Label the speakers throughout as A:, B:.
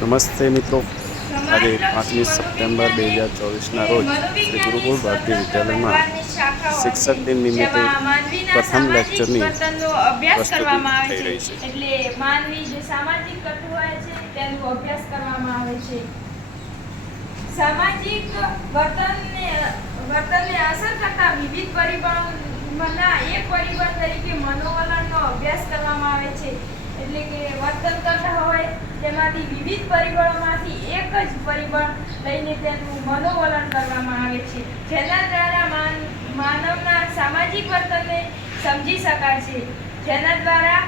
A: નમસ્તે મિત્રો. આજે પાંચમી સપ્ટેમ્બર બે હજાર ચોવીસના રોજ શ્રી ગુરુકુળ ભારતીય વિદ્યાલયમાં શિક્ષક દિન નિમિત્તે પ્રથમ લેક્ચરની થઈ રહી છે.
B: તેનો અભ્યાસ કરવામાં આવે છે. સામાજિક વર્તનને વર્તનને અસર કરતા વિવિધ પરિબળોના એક પરિબળ તરીકે મનોવલણનો અભ્યાસ કરવામાં આવે છે. એટલે કે તેમાંથી વિવિધ પરિબળોમાંથી એક જ પરિબળ લઈને તેનું મનોવલણ કરવામાં આવે છે. જેના દ્વારા માનવના સામાજિક વર્તનને સમજી શકાય છે. જેના દ્વારા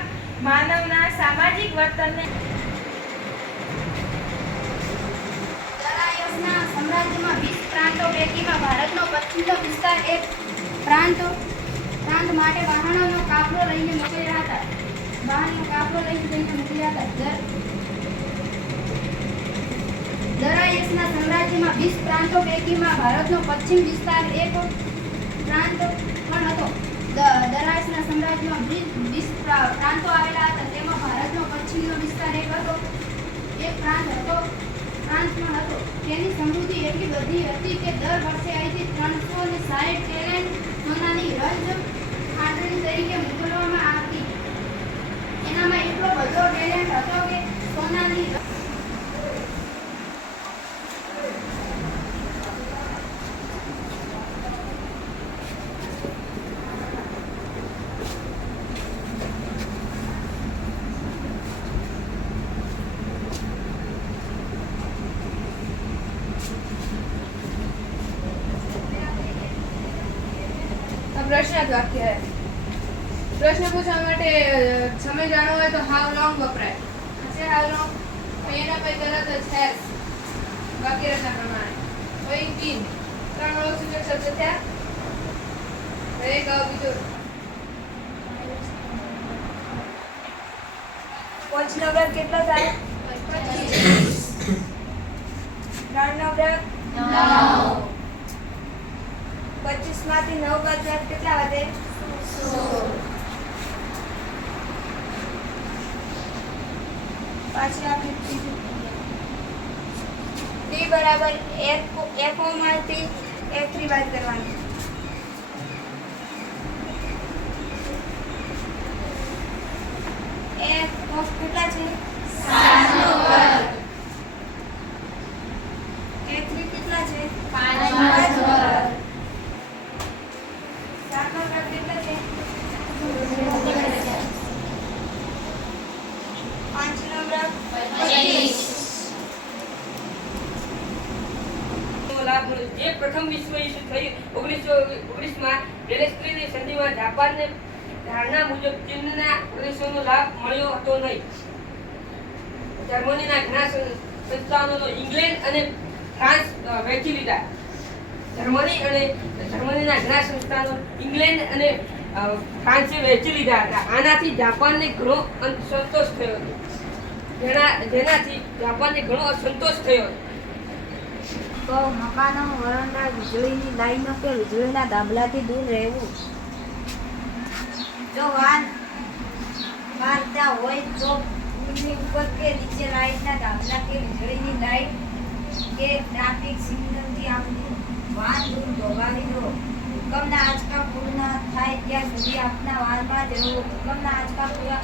B: માનવના સામાજિક વર્તનને
C: સામ્રાજ્યમાં વીસ પ્રાંતો પૈકીમાં ભારતનો પશ્ચિમનો વિસ્તાર એક પ્રાંત પ્રાંત માટે વાહનોનો કાફલો લઈને મોકલ્યા હતા. વાહનનો કાફલો લઈને લઈને મોકલ્યા હતા. દર- સામ્રાજ્યમાં વીસ પ્રાંતો પૈકીમાં ભારતનો પશ્ચિમ વિસ્તાર એક પ્રાંત પણ હતો. દ- સામ્રાજ્યમાં વીસ પ્રાંતો આવેલા હતા. તેમાં ભારતનો પશ્ચિમનો વિસ્તાર એક હતો, એક પ્રાંત હતો, પ્રાંત પણ હતો. તેની સમૃદ્ધિ એટલી બધી હતી કે દર વર્ષે અહીંથી ત્રણસો ને સાઠ ટેલેન્ટ સોનાની રંજ ખાંડણી તરીકે મોકલવામાં આવતી. એનામાં એટલો બધો ટેલેન્ટ હતો કે સોનાની
D: પ્રશ્ન વાક્ય છે પ્રશ્ન પૂછવા માટે સમય જાણવો હોય તો હાવ લોંગ વપરાય. આ છે હાવ લોંગ એના પછી તરત જ હેસ વાક્ય રચના પ્રમાણે. પછી બિન. ત્રણ ઓળખ સૂચક શબ્દ થયા. દરેક એક આવો બીજો.
B: પંચનો વર્ગ કેટલો થાય? ત્રણનો વર્ગ પચીસ માંથી નવ બાદ જાય કેટલા વધે? પાછી આપણે ત્રીજું ડી બરાબર એક એફઓ માંથી એક થ્રી બાદ કરવાની એક ઓફ કેટલા છે એક થ્રી કેટલા છે પાંચ સાતનો વર્ગ કેટલા છે પાંચનો વર્ગ
E: નો લાભ જે પ્રથમ વિશ્વ યુદ્ધ થયું, ઓગણીસો, ઓગણીસમાં બેલેસ્ટ્રીની સંધિમાં જાપાનને ધારણા મુજબ ચીનના પ્રદેશોનો લાભ મળ્યો હતો નહીં. જર્મનીના ઘણા સંસ્થાનોનો ઇંગ્લેન્ડ અને ફ્રાન્સ વહેંચી લીધા. જર્મની અને જર્મનીના ઘણા સંસ્થાનો ઇંગ્લેન્ડ અને ફ્રાન્સે વહેંચી લીધા હતા. આનાથી જાપાનને ઘણો સંતોષ થયો હતો. જેના, જેનાથી જાપાનને ઘણો અસંતોષ થયો હતો.
F: તો મકાનો, વરંડા, વીજળીની લાઈનો કે વીજળીના દાબલાથી દૂર રહેવું જો વાન મારતા હોય તો પુલની ઉપર કે નીચે લાઈટના દાબલા કે વીજળીની લાઈટ કે ટ્રાફિક સિગ્નલથી આપની વાન દૂર દોગાવી દો. ભૂકંપના આંચકા પૂર્ણ થાય ત્યાં સુધી આપના વાનમાં જવું ભૂકંપના આંચકા પૂરા